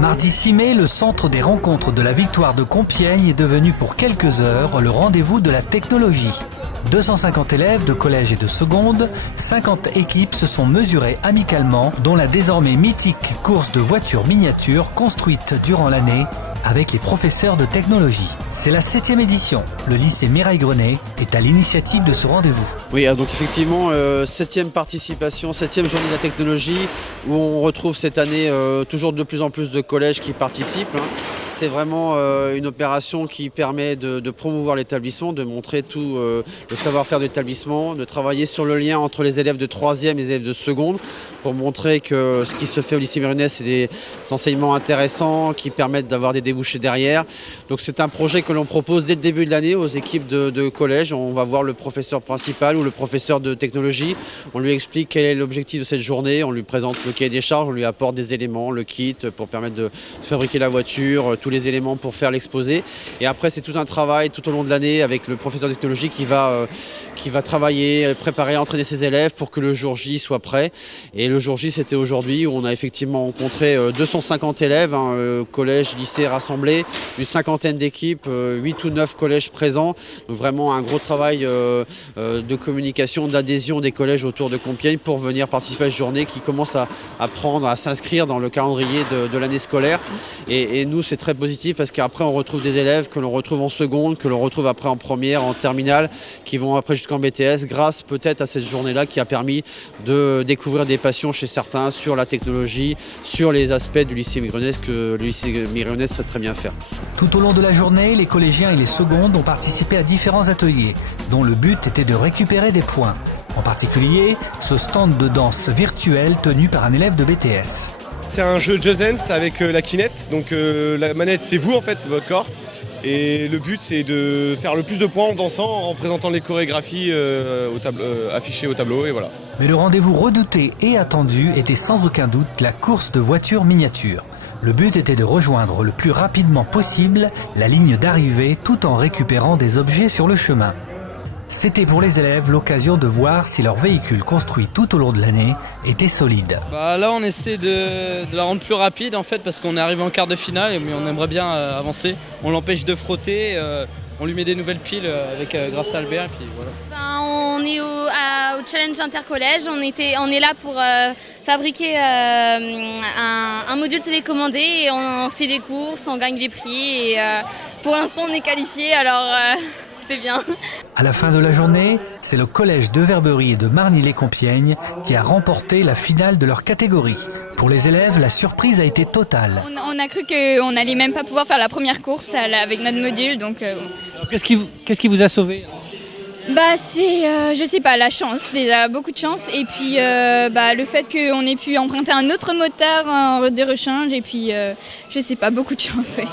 Mardi 6 mai, le centre des rencontres de la Victoire de Compiègne est devenu pour quelques heures le rendez-vous de la technologie. 250 élèves de collège et de seconde, 50 équipes se sont mesurées amicalement, dont la désormais mythique course de voitures miniatures construite durant l'année avec les professeurs de technologie. C'est la 7e édition. Le lycée Mireille Grenet est à l'initiative de ce rendez-vous. Oui, donc effectivement, 7e participation, 7e journée de la technologie, où on retrouve cette année toujours de plus en plus de collèges qui participent. C'est vraiment une opération qui permet de promouvoir l'établissement, de montrer tout le savoir-faire de l'établissement, de travailler sur le lien entre les élèves de 3e et les élèves de seconde, pour montrer que ce qui se fait au lycée Mireille Grenet, c'est des enseignements intéressants qui permettent d'avoir des débouchés derrière. Donc c'est un projet que l'on propose dès le début de l'année aux équipes de collège. On va voir le professeur principal ou le professeur de technologie. On lui explique quel est l'objectif de cette journée. On lui présente le cahier des charges, on lui apporte des éléments, le kit pour permettre de fabriquer la voiture, tous les éléments pour faire l'exposé. Et après, c'est tout un travail tout au long de l'année avec le professeur de technologie qui va travailler, préparer, entraîner ses élèves pour que le jour J soit prêt. Et le jour J, c'était aujourd'hui où on a effectivement rencontré 250 élèves, collège, lycée rassemblés, une cinquantaine d'équipes, 8 ou 9 collèges présents. Donc vraiment un gros travail de communication, d'adhésion des collèges autour de Compiègne pour venir participer à cette journée qui commence à s'inscrire dans le calendrier de l'année scolaire. Et nous, c'est très positif parce qu'après, on retrouve des élèves que l'on retrouve en seconde, que l'on retrouve après en première, en terminale, qui vont après jusqu'en BTS, grâce peut-être à cette journée-là qui a permis de découvrir des passions chez certains sur la technologie, sur les aspects du lycée Mireille Grenet, que le lycée Mireille Grenet sait très bien faire. Tout au long de la journée, les collégiens et les secondes ont participé à différents ateliers, dont le but était de récupérer des points. En particulier, ce stand de danse virtuelle tenu par un élève de BTS. C'est un jeu Just Dance avec la Kinect, donc la manette c'est vous en fait, votre corps. Et le but c'est de faire le plus de points en dansant, en présentant les chorégraphies affichées au tableau et voilà. Mais le rendez-vous redouté et attendu était sans aucun doute la course de voitures miniatures. Le but était de rejoindre le plus rapidement possible la ligne d'arrivée tout en récupérant des objets sur le chemin. C'était pour les élèves l'occasion de voir si leur véhicule construit tout au long de l'année était solide. Là on essaie de la rendre plus rapide en fait parce qu'on est arrivé en quart de finale mais on aimerait bien avancer. On l'empêche de frotter, on lui met des nouvelles piles grâce à Albert et puis voilà. On est au challenge intercollège, on est là pour fabriquer un module télécommandé et on fait des courses, on gagne des prix et pour l'instant on est qualifié alors c'est bien. À la fin de la journée, c'est le collège de Verberie et de Marny-les-Compiègnes qui a remporté la finale de leur catégorie. Pour les élèves, la surprise a été totale. On a cru qu'on n'allait même pas pouvoir faire la première course avec notre module. Donc, Qu'est-ce qui vous a sauvé ? C'est, je sais pas, la chance déjà, beaucoup de chance. Et puis le fait qu'on ait pu emprunter un autre moteur de rechange et puis, je sais pas, beaucoup de chance, oui.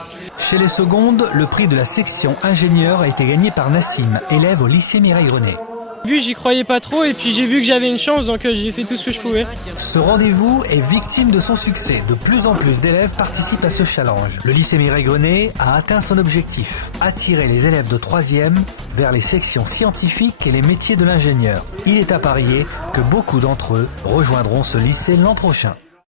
Chez les secondes, le prix de la section ingénieur a été gagné par Nassim, élève au lycée Mireille Grenet. Au début, j'y croyais pas trop et puis j'ai vu que j'avais une chance, donc j'ai fait tout ce que je pouvais. Ce rendez-vous est victime de son succès. De plus en plus d'élèves participent à ce challenge. Le lycée Mireille Grenet a atteint son objectif, attirer les élèves de 3e vers les sections scientifiques et les métiers de l'ingénieur. Il est à parier que beaucoup d'entre eux rejoindront ce lycée l'an prochain.